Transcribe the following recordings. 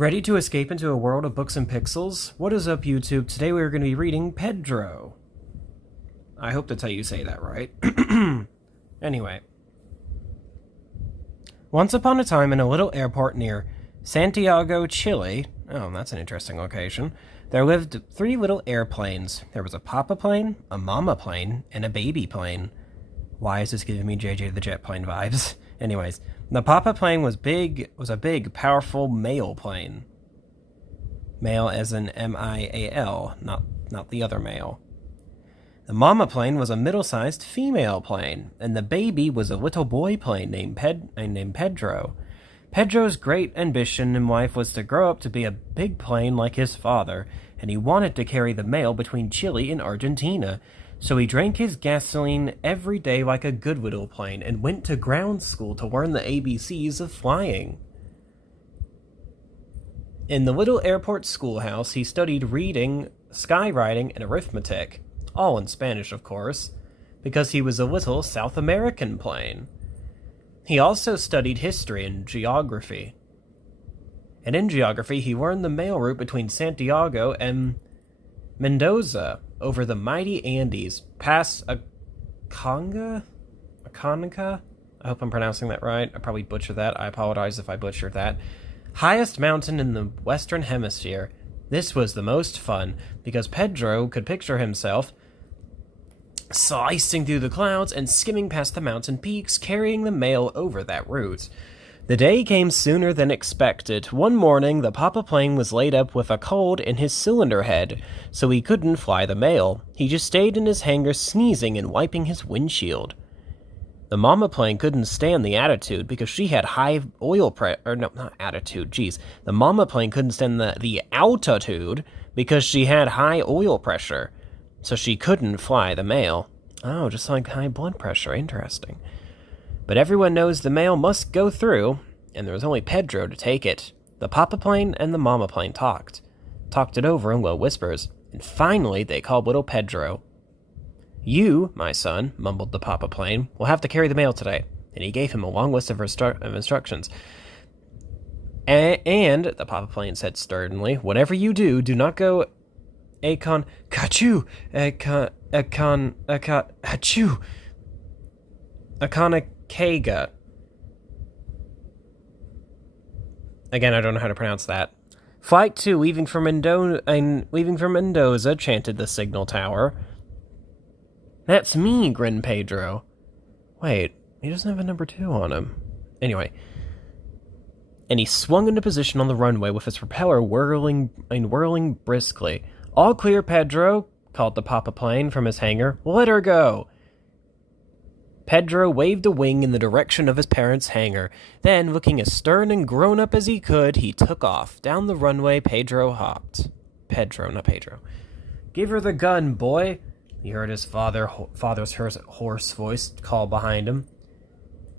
Ready to escape into a world of books and pixels? What is up, YouTube? Today we are going to be reading Pedro. I hope that's how you say that right. Anyway. Once upon a time in a little airport near Santiago, Chile, oh, that's an interesting location, there lived 3 little airplanes. There was a papa plane, a mama plane, and a baby plane. Why is this giving me JJ the Jet plane vibes? Anyways, the papa plane was a big, powerful male plane. Male as in M-I-A-L, not the other male. The mama plane was a middle-sized female plane, and the baby was a little boy plane named Pedro. Pedro's great ambition in life was to grow up to be a big plane like his father, and he wanted to carry the mail between Chile and Argentina. So he drank his gasoline every day like a good little plane and went to ground school to learn the ABCs of flying. In the little airport schoolhouse, he studied reading, skywriting, and arithmetic, all in Spanish, of course, because he was a little South American plane. He also studied history and geography. And in geography, he learned the mail route between Santiago and Mendoza, over the mighty Andes, past Aconcagua? I hope I'm pronouncing that right. I probably butchered that. I apologize if I butchered that. Highest mountain in the Western Hemisphere. This was the most fun, because Pedro could picture himself slicing through the clouds and skimming past the mountain peaks, carrying the mail over that route. The day came sooner than expected. One morning, the papa plane was laid up with a cold in his cylinder head, so he couldn't fly the mail. He just stayed in his hangar sneezing and wiping his windshield. The mama plane couldn't stand the attitude because she had high oil pressure. No, not attitude, jeez. The mama plane couldn't stand the altitude because she had high oil pressure, so she couldn't fly the mail. Oh, just like high blood pressure. Interesting. But everyone knows the mail must go through, and there was only Pedro to take it. The papa plane and the mama plane talked it over in low whispers, and finally they called little Pedro. "You, my son," mumbled the papa plane, "will have to carry the mail today," and he gave him a long list of instructions. And the papa plane said sternly, "Whatever you do, do not go achoo. Aconcagua. Again, I don't know how to pronounce that. Flight 2, leaving from Mendoza, chanted the signal tower. "That's me," grinned Pedro. Wait, he doesn't have a number 2 on him. Anyway. And he swung into position on the runway with his propeller whirling briskly. "All clear, Pedro," called the papa plane from his hangar. "Let her go." Pedro waved a wing in the direction of his parents' hangar. Then, looking as stern and grown-up as he could, he took off. Down the runway, Pedro hopped. Not Pedro. "Give her the gun, boy," he heard his father's hoarse voice call behind him.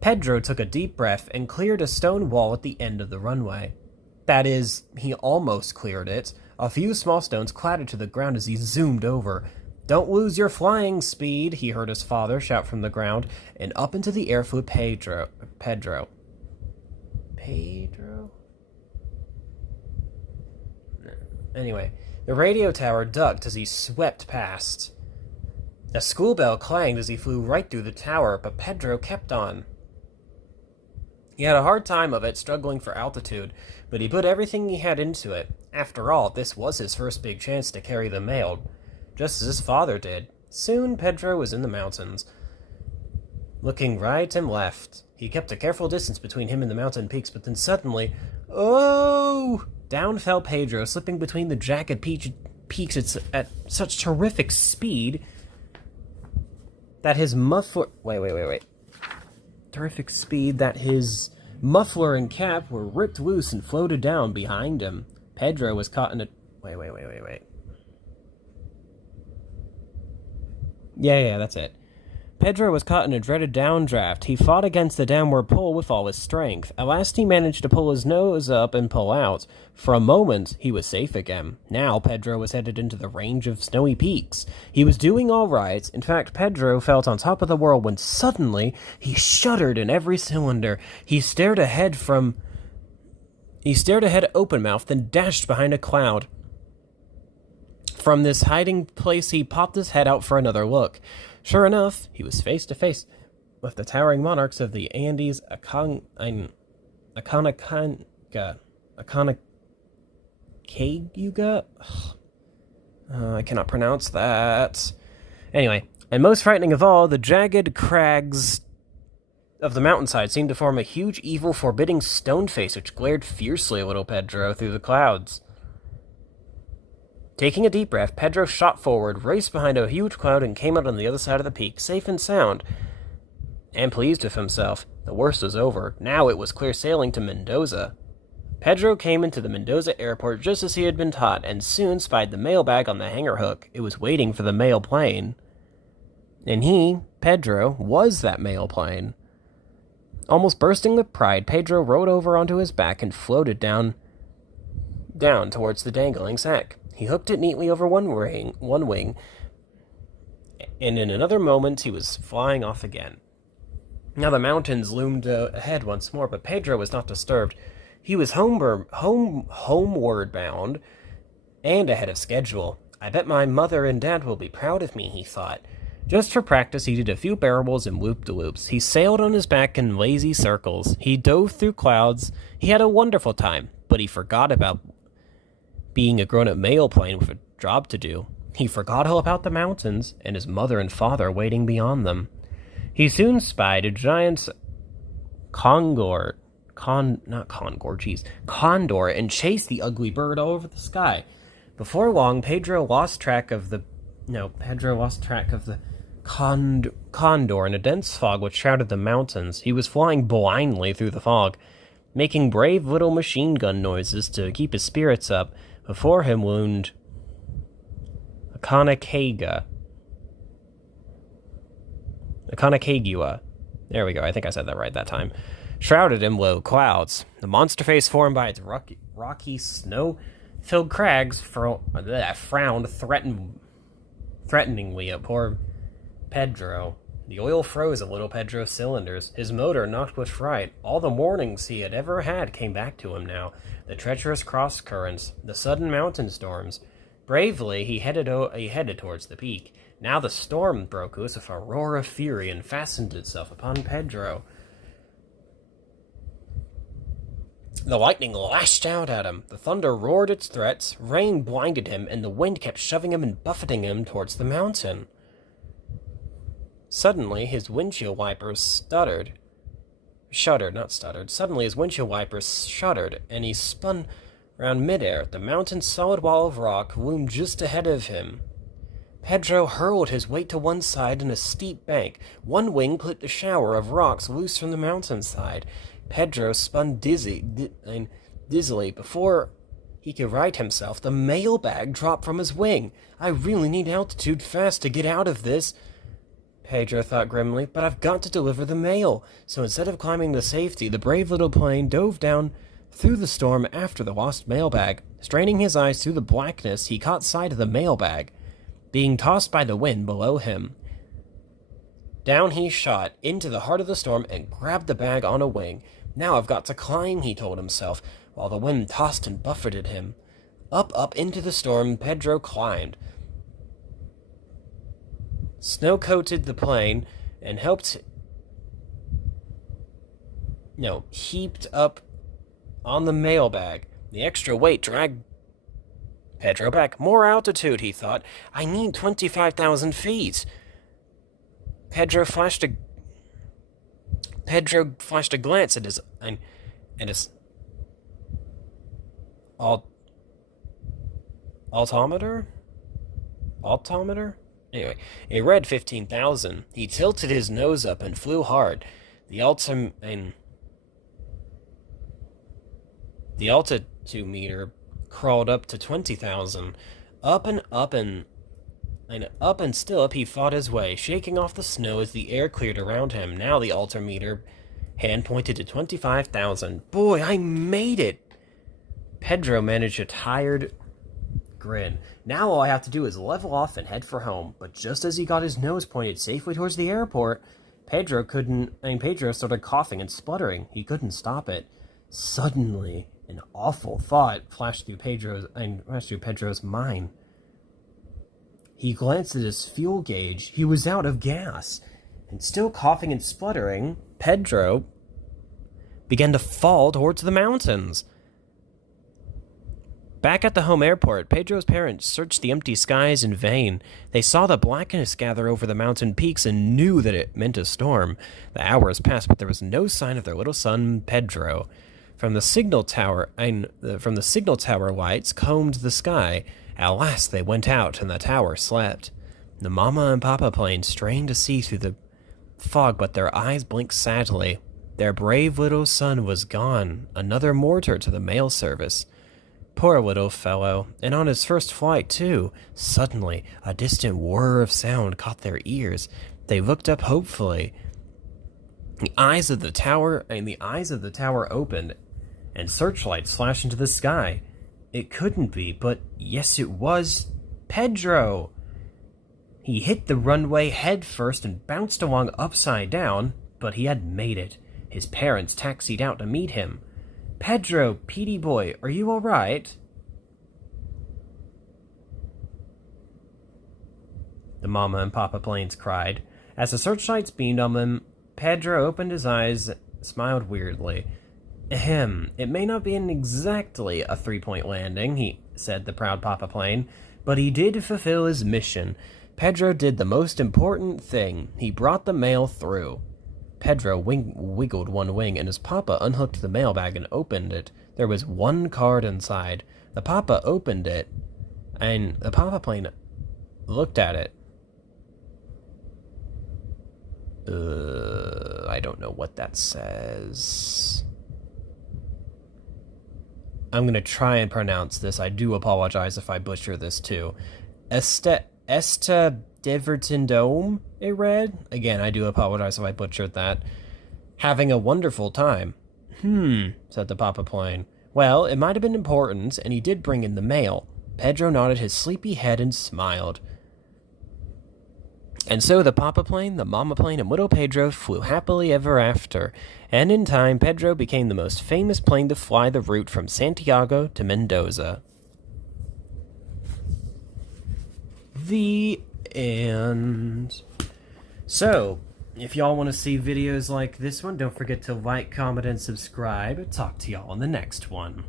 Pedro took a deep breath and cleared a stone wall at the end of the runway. That is, he almost cleared it. A few small stones clattered to the ground as he zoomed over. "Don't lose your flying speed," he heard his father shout from the ground, and up into the air flew Pedro? Anyway, the radio tower ducked as he swept past. A school bell clanged as he flew right through the tower, but Pedro kept on. He had a hard time of it, struggling for altitude, but he put everything he had into it. After all, this was his first big chance to carry the mail, just as his father did. Soon, Pedro was in the mountains. Looking right and left, he kept a careful distance between him and the mountain peaks, but then suddenly, oh! Down fell Pedro, slipping between the jagged peaks at such terrific speed that his muffler... Wait. Terrific speed that his muffler and cap were ripped loose and floated down behind him. Pedro was caught in a... Wait. Yeah, that's it. Pedro was caught in a dreaded downdraft. He fought against the downward pull with all his strength. At last he managed to pull his nose up and pull out. For a moment, he was safe again. Now Pedro was headed into the range of snowy peaks. He was doing all right. In fact, Pedro felt on top of the world when suddenly he shuddered in every cylinder. He stared ahead from He stared ahead open-mouthed, then dashed behind a cloud. From this hiding place, he popped his head out for another look. Sure enough, he was face to face with the towering monarchs of the Andes, Aconcagua. I cannot pronounce that. Anyway, and most frightening of all, the jagged crags of the mountainside seemed to form a huge, evil, forbidding stone face which glared fiercely at little Pedro through the clouds. Taking a deep breath, Pedro shot forward, raced behind a huge cloud, and came out on the other side of the peak, safe and sound, and pleased with himself. The worst was over. Now it was clear sailing to Mendoza. Pedro came into the Mendoza airport just as he had been taught, and soon spied the mailbag on the hangar hook. It was waiting for the mail plane. And he, Pedro, was that mail plane. Almost bursting with pride, Pedro rode over onto his back and floated down towards the dangling sack. He hooked it neatly over one wing, and in another moment he was flying off again. Now the mountains loomed ahead once more, but Pedro was not disturbed. He was homeward bound and ahead of schedule. I bet my mother and dad will be proud of me, he thought. Just for practice, he did a few barrels and loop-de-loops. He sailed on his back in lazy circles. He dove through clouds. He had a wonderful time, but he forgot about being a grown-up mail plane with a job to do. He forgot all about the mountains and his mother and father waiting beyond them. He soon spied a giant condor, and chased the ugly bird all over the sky. Before long, Pedro lost track of the condor in a dense fog which shrouded the mountains. He was flying blindly through the fog, making brave little machine gun noises to keep his spirits up. Before him loomed Aconcagua. There we go, I think I said that right that time. Shrouded in low clouds. The monster face formed by its rocky snow-filled crags frowned threateningly at poor Pedro. The oil froze at little Pedro's cylinders. His motor knocked with fright. All the warnings he had ever had came back to him now. The treacherous cross currents, the sudden mountain storms. Bravely, he headed towards the peak. Now the storm broke loose with a roar of fury and fastened itself upon Pedro. The lightning lashed out at him. The thunder roared its threats. Rain blinded him, and the wind kept shoving him and buffeting him towards the mountain. Suddenly, his windshield wipers Suddenly, his windshield wipers shuddered, and he spun around midair. The mountain's solid wall of rock loomed just ahead of him. Pedro hurled his weight to one side in a steep bank. One wing put the shower of rocks loose from the mountainside. Pedro spun dizzily. Before he could right himself, the mailbag dropped from his wing. I really need altitude fast to get out of this, Pedro thought grimly, but I've got to deliver the mail. So instead of climbing to safety, the brave little plane dove down through the storm after the lost mailbag. Straining his eyes through the blackness, he caught sight of the mailbag being tossed by the wind below him. Down he shot into the heart of the storm and grabbed the bag on a wing. Now I've got to climb, he told himself, while the wind tossed and buffeted him. Up into the storm Pedro climbed. Snow coated the plane and heaped up on the mailbag. The extra weight dragged Pedro back. More altitude, he thought. I need 25,000 feet. Pedro flashed a glance at his altimeter. Anyway, it read 15,000. He tilted his nose up and flew hard. The altitude meter crawled up to 20,000. Up and still up he fought his way, shaking off the snow as the air cleared around him. Now the altimeter hand pointed to 25,000. Boy, I made it! Pedro managed a tired grin. Now all I have to do is level off and head for home. But just as he got his nose pointed safely towards the airport, Pedro started coughing and spluttering. He couldn't stop it. Suddenly, An awful thought flashed through Pedro's mind. He glanced at his fuel gauge. He was out of gas. And still coughing and spluttering, Pedro began to fall towards the mountains. Back at the home airport, Pedro's parents searched the empty skies in vain. They saw the blackness gather over the mountain peaks and knew that it meant a storm. The hours passed, but there was no sign of their little son, Pedro. From the signal tower lights combed the sky. At last they went out, and the tower slept. The mama and papa plane strained to see through the fog, but their eyes blinked sadly. Their brave little son was gone, another martyr to the mail service. Poor little fellow, and on his first flight, too. Suddenly, a distant whir of sound caught their ears. They looked up hopefully. The eyes of the tower opened, and searchlights flashed into the sky. It couldn't be, but yes it was. Pedro! He hit the runway head first and bounced along upside down, but he had made it. His parents taxied out to meet him. Pedro, Petey boy, are you all right? The mama and papa planes cried. As the searchlights beamed on them, Pedro opened his eyes, smiled weirdly. Ahem, it may not be exactly a 3-point landing, he said, the proud papa plane, but he did fulfill his mission. Pedro did the most important thing. He brought the mail through. Pedro wiggled one wing, and his papa unhooked the mailbag and opened it. There was one card inside. The papa opened it, and the papa plane looked at it. I don't know what that says. I'm going to try and pronounce this. I do apologize if I butcher this too. Esta Divertindome, it read. Again, I do apologize if I butchered that. Having a wonderful time. Said the papa plane. Well, it might have been important, and he did bring in the mail. Pedro nodded his sleepy head and smiled. And so the papa plane, the mama plane, and little Pedro flew happily ever after. And in time, Pedro became the most famous plane to fly the route from Santiago to Mendoza. The end. So, if y'all want to see videos like this one, don't forget to like, comment, and subscribe. Talk to y'all in the next one.